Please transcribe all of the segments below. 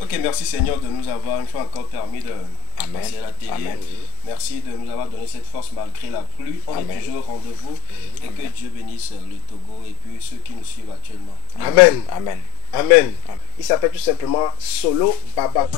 Ok, merci Seigneur de nous avoir une fois encore permis de passer à la télé. Amen. Merci de nous avoir donné cette force malgré la pluie. On est toujours au rendez-vous. Et que Dieu bénisse le Togo et puis ceux qui nous suivent actuellement. Amen. Amen. Amen. Il s'appelle tout simplement Solo Baba.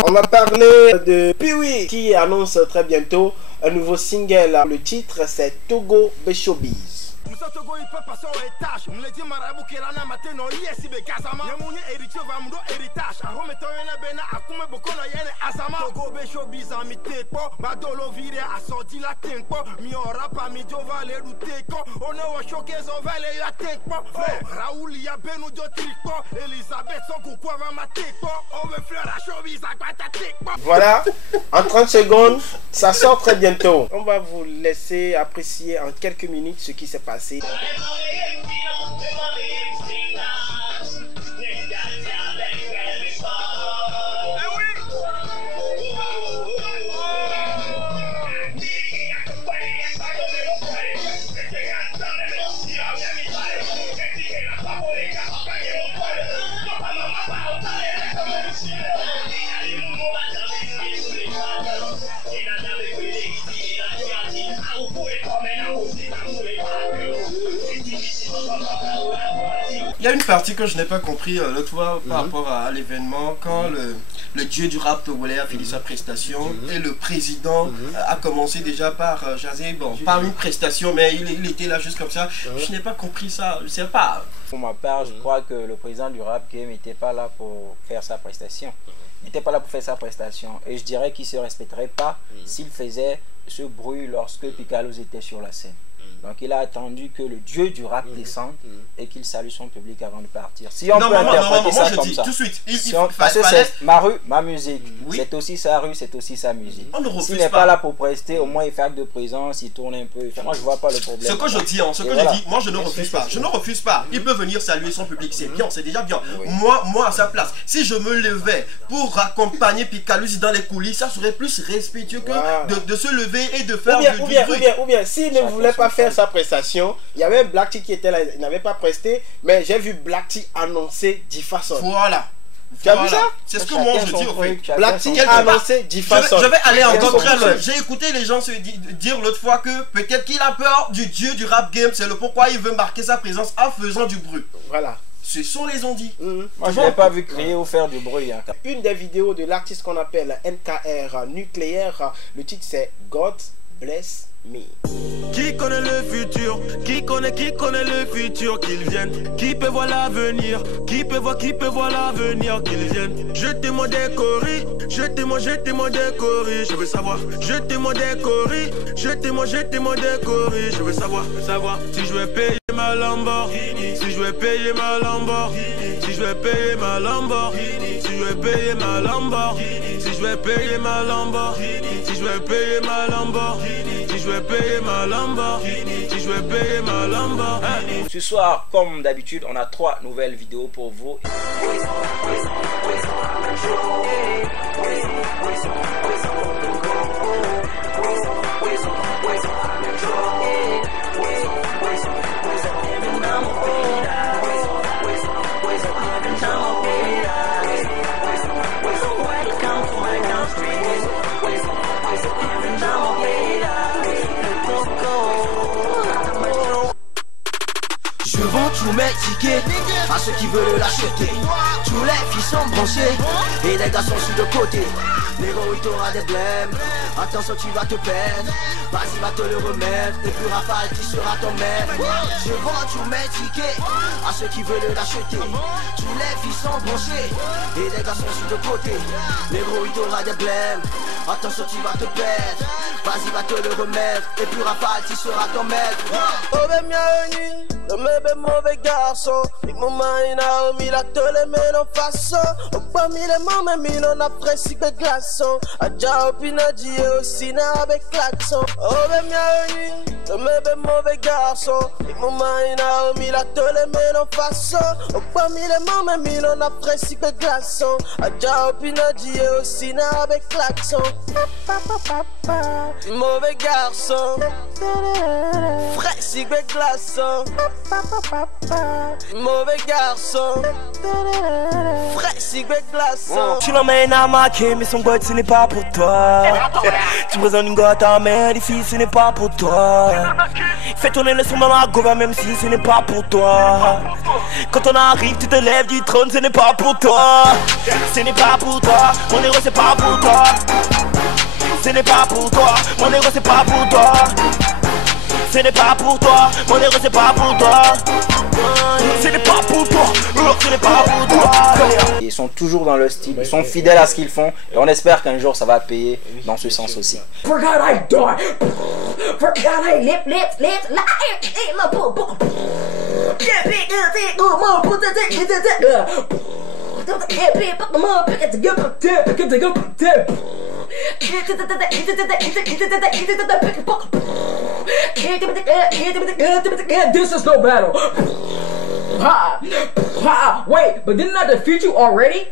On va parler de Piwi qui annonce très bientôt un nouveau single. Le titre c'est Togo Showbiz. Togo il peut passer au étage. On le dit marabout qui est là matin non yes be gazama. Yamouni héritier va m'do héritage. A remettre un bena a comme beaucoup na yene azama. Togo be showbiz a mi tepo. Badolo vire a sorti la tempo. Mi ora pa mi jo va le ruteko. On est au showcase on va le la tempo. Raoul ya benu jo tripo. Elisabeth son coucou va ma tepo. On veut fleur à showbiz a quoi ta tepo. Voilà, en 30 secondes, ça sort très bientôt. On va vous laisser apprécier en quelques minutes ce qui s'est passé. Il y a une partie que je n'ai pas compris l'autre fois par rapport à l'événement quand le dieu du rap togolais a fini sa prestation et le président a commencé déjà par jaser, bon, par une prestation, mais il était là juste comme ça. Je n'ai pas compris ça, je sais pas. Pour ma part, je crois que le président du rap game n'était pas là pour faire sa prestation. Il n'était pas là pour faire sa prestation. Et je dirais qu'il ne se respecterait pas s'il faisait ce bruit lorsque Picalos était sur la scène. Donc il a attendu que le dieu du rap descende et qu'il salue son public avant de partir. Si on peut interpréter ça comme ça. Tout de suite, parce que c'est ma rue, ma musique. C'est aussi sa rue, c'est aussi sa musique. S'il n'est pas là pour prester, au moins il fait acte de présence, il tourne un peu. Moi je vois pas le problème. Ce que je dis, moi je ne refuse pas. Je ne refuse pas. Il peut venir saluer son public, c'est bien, c'est déjà bien. Moi à sa place, si je me levais pour accompagner Picalusi dans les coulisses, ça serait plus respectueux que de se lever et de faire du bruit. Ou bien, s'il ne voulait pas faire sa prestation, il y avait Black T qui était là, il n'avait pas presté, mais j'ai vu Black T annoncer Difason. Voilà. Tu as vu ça? C'est ce que moi je dis au fait. Black T a annoncé Difason. Je vais aller encore très loin. J'ai écouté les gens se dire l'autre fois que peut-être qu'il a peur du dieu du rap game, c'est le pourquoi il veut marquer sa présence en faisant du bruit. Voilà. Ce sont les ondits. Moi je n'ai pas vu crier ou faire du bruit. Une des vidéos de l'artiste qu'on appelle NKR Nucléaire, le titre c'est God Bless Me. Qui connaît le futur? Qui connaît le futur? Qu'ils viennent. Qui peut voir l'avenir? Qui peut voir l'avenir? Qu'ils viennent. Jetez-moi des coris. Jetez-moi des coris. Je veux savoir. Jetez-moi des coris. Jetez-moi des coris. Je veux savoir si je vais payer ma Lamborghini. Si je vais payer ma Lamborghini. Si je vais payer ma Lamborghini. Si je vais payer ma Lamborghini. Si je vais payer ma Lamborghini. Si je vais payer ma Lamborghini. Si je vais payer ma Lamborghini. Si je vais payer ma Lamborghini. Ce soir, comme d'habitude, on a 3 nouvelles vidéos pour vous. Je vends tous mes tickets à ceux qui veulent l'acheter. Tous les filles sont branchées et les gars sont sur le côté. Négo, il t'aura des blèmes. Attention, tu vas te perdre. Vas-y, va te le remettre. Et puis Raphaël qui sera ton maître. Je vends tous mes tickets à ceux qui veulent l'acheter. Tous les filles sont branchées et les gars sont sur le côté. Négo, il t'aura des blèmes. Attention, tu vas te perdre. Vas-y, va te le remettre. Et puis Raphaël qui sera ton maître. Oh, ben, bienvenue. le bébé mauvais garçon. Big Mama in a mis la tole mais non façon. Au parmi les mamans, mais non apprécie que glaçon. Adja opina dit aussi n'a avec klaxon. Oh ben mia le bébé mauvais garçon. Big Mama in a mis la tole mais non façon. Au parmi les mamans, mais non apprécie que glaçon. Adja opina dit aussi n'a avec klaxon. Mauvais garçon. Frais cigare glaçon. Mauvais garçon. Frais cigare glaçon. Tu l'emmènes à maquer, mais son goût ce n'est pas pour toi. Tu présentes une goût à ta mère, les filles ce n'est pas pour toi. Fais tourner le son dans la gova même si ce n'est pas pour toi. Quand on arrive, tu te lèves du trône, ce n'est pas pour toi. Ce n'est pas pour toi, mon héros c'est pas pour toi. Ce n'est pas pour toi, mon héros c'est pas pour toi. Ce n'est pas pour toi, mon héros c'est pas pour toi. Ce n'est pas pour toi, ce n'est pas pour toi. Ils sont toujours dans le style, ils sont fidèles à ce qu'ils font et on espère qu'un jour ça va payer dans ce sens aussi. For God I die. For God I live, my book. This is no battle. Ha! Ha! Wait, but didn't I defeat you already?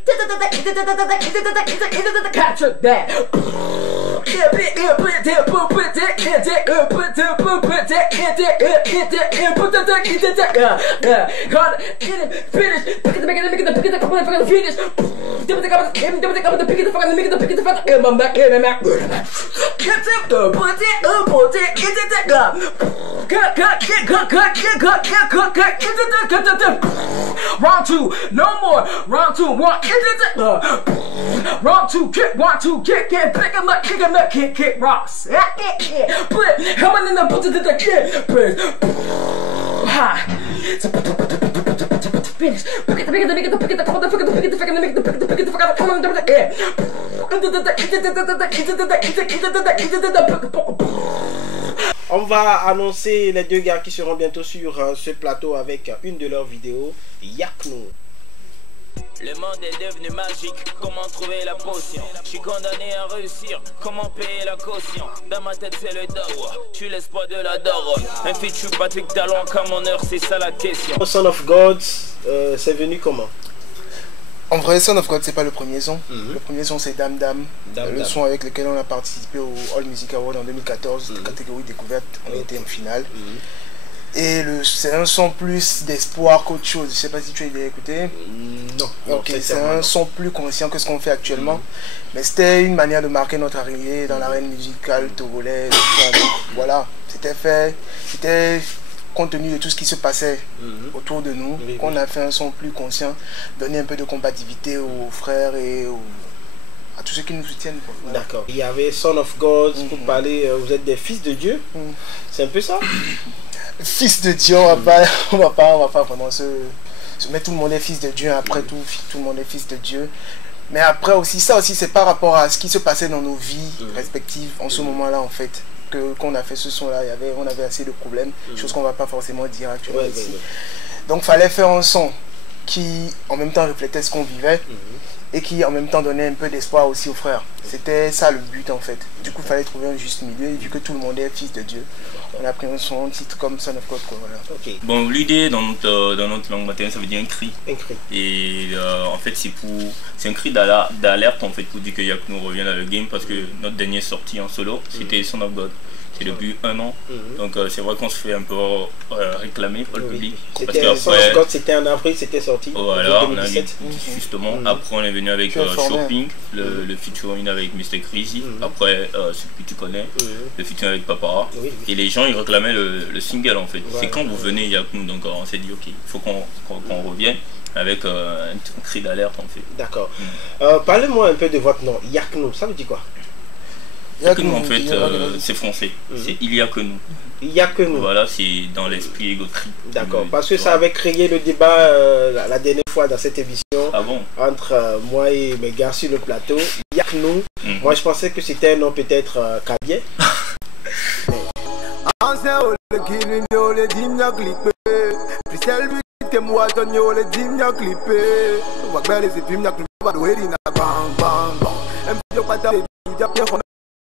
Capture that. Round two, no more. Round two, one. Round two, kick, 1, 2, kick, pick him up, kick, rocks. But how many in the finish. On va annoncer les deux gars qui seront bientôt sur ce plateau avec une de leurs vidéos, Yakno. Le monde est devenu magique, comment trouver la potion? Je suis condamné à réussir, comment payer la caution? Dans ma tête c'est le dawa, je suis l'espoir de la daronne. Un feature Patrick Talon comme mon heure, c'est ça la question. Son of God, c'est venu comment? En vrai, Son of God, c'est pas le premier son. Le premier son, c'est Dame Dame. Le son avec lequel on a participé au All Music Award en 2014, catégorie découverte, on était en finale. Et c'est un son plus d'espoir qu'autre chose. Je sais pas si tu as déjà écouté. Non. Ok, c'est un son plus conscient que ce qu'on fait actuellement. Mais c'était une manière de marquer notre arrivée dans l'arène musicale togolaise. Voilà, c'était fait. C'était compte tenu de tout ce qui se passait autour de nous, qu'on a fait un son plus conscient, donner un peu de combativité aux frères et à tous ceux qui nous soutiennent. Voilà. D'accord. Il y avait Son of God, pour parler, vous êtes des fils de Dieu. C'est un peu ça? Fils de Dieu, on va pas vraiment se mettre, tout le monde est fils de Dieu, après tout le monde est fils de Dieu. Mais après aussi, ça aussi c'est par rapport à ce qui se passait dans nos vies respectives en ce moment-là en fait. Qu'on a fait ce son-là, on avait assez de problèmes, chose qu'on va pas forcément dire actuellement ici. Donc fallait faire un son qui en même temps reflétait ce qu'on vivait et qui en même temps donnait un peu d'espoir aussi aux frères. C'était ça le but en fait. Du coup il fallait trouver un juste milieu et vu que tout le monde est fils de Dieu, on a pris un titre comme Son of God quoi, voilà. Bon, l'idée dans notre langue maternelle ça veut dire un cri. Et en fait c'est un cri d'alerte en fait pour dire que Yakno revient dans le game parce que notre dernière sortie en solo c'était Son of God. C'est depuis 1 an, donc c'est vrai qu'on se fait un peu réclamer par le public. Parce qu'après, c'était en avril, c'était sorti. Voilà, on a justement. Après, on est venu avec Shopping, le featuring avec Mr. Crazy. Après, celui que tu connais, le featuring avec Papa. Et les gens ils réclamaient le single en fait. C'est quand vous venez Yakno, donc on s'est dit ok, il faut qu'on revienne avec un cri d'alerte en fait. D'accord. Parlez-moi un peu de votre nom, Yakno, ça veut dire quoi? Yakno en fait c'est français, c'est il y a que nous. Il y a que nous. Voilà, c'est dans l'esprit égotrip. D'accord, parce que ça avait créé le débat la dernière fois dans cette émission entre moi et mes gars sur le plateau. Yakno, moi je pensais que c'était un nom peut-être kabien. tel but que moi ton yo le dim ya clippé. On va belle les films ya clippé pas de wedding na bang bang bang. Même si yo pas ta ya bien on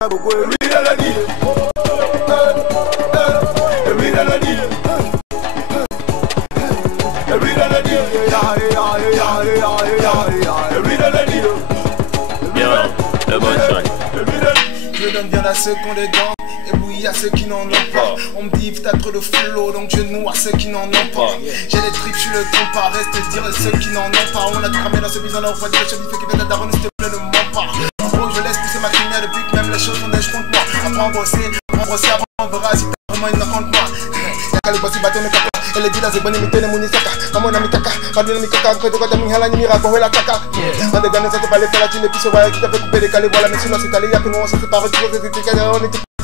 a beaucoup lui la dit. Lui la dit. Lui la dit. Je donne bien à ceux qui ont des dents et bouillis à ceux qui n'en ont pas. On me dit t'as trop de flow donc je noue à ceux qui n'en ont pas. J'ai des tripes, je suis le compas, reste dire ceux qui n'en ont pas. On a cramé dans ce bise en refroidi, le chef fait qu'il vient d'Adaron, s'il te plaît ne mens pas. En gros je laisse pousser ma crinière depuis que même les choses sont des je compte moi. Apprends à brosser, après on verra si t'as vraiment une rencontre moi. Y'a qu'à le bosser bâton de caca. Et les guides c'est bon imiter les mounisaka. Maman ami kaka, madame ami kaka, quand tu as mis halani miracle, la caca. On te gagne ça te parler faire la thune et puis se voir qui t'a fait couper les calés. Voilà mais sinon c'est allé, y'a que nous on se sépare du gros des trucs.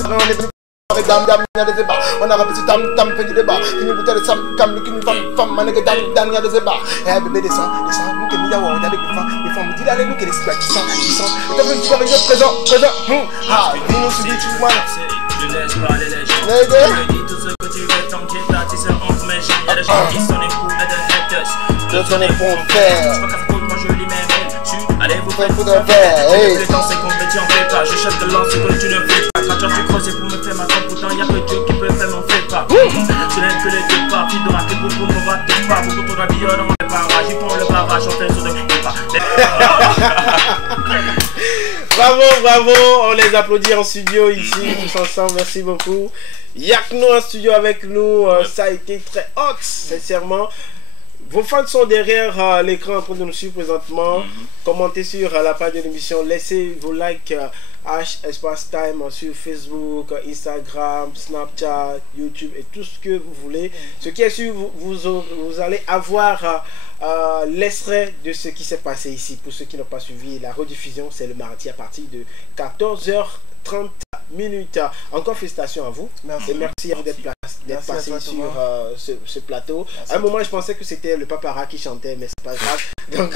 On est venu avec dame, y'a des débats. On a répété tam, fait du débat. Fini bouteille de sam, cam, qui femme, manégue dame, y'a des débats. Eh bébé descend, nous que nous y'a des femmes, dis allez nous que les sites qui sont. T'as vu tu vas venir présent. Ah, dis-nous si tu vois. Je laisse parler les gens. Je dis tout ce que tu veux tant que j'ai ta tisse entre mes jambes. Y'a des gens qui sont des fous et des haters. D'autres sont des bons pères. Je crois qu'à cause moi je lis mes mails. Allez vous faites foutre un verre. Le temps c'est qu'on fait, tu en fais pas. Je cherche de l'or, c'est que tu ne fais pas. Quand tu creuses pour me faire ma tombe, pourtant y'a que Dieu qui peut faire mon fait pas. Je n'aime que les deux parties de raquer beaucoup me rater pas. Beaucoup trop d'habillons dans les barrages. Ils font le barrage, on fait sur de pas. Bravo, on les applaudit en studio ici, tous ensemble, merci beaucoup. Yakno en studio avec nous, ça a été très hot, sincèrement. Vos fans sont derrière l'écran en train de nous suivre présentement. Commentez sur la page de l'émission, laissez vos likes #time sur Facebook, Instagram, Snapchat, YouTube et tout ce que vous voulez. Ce qui est sûr, vous allez avoir l'extrait de ce qui s'est passé ici. Pour ceux qui n'ont pas suivi la rediffusion, c'est le mardi à partir de 14h30. Encore félicitations à vous. Merci. Et merci à vous d'être passé sur ce plateau. Merci. À un moment je pensais que c'était le Papara qui chantait, mais c'est pas grave. Donc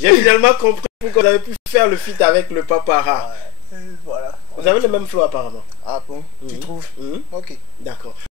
j'ai finalement compris pourquoi vous avez pu faire le feat avec le Papara. Voilà. Vous avez le même flow apparemment. Ah bon? Tu trouves? Ok. D'accord.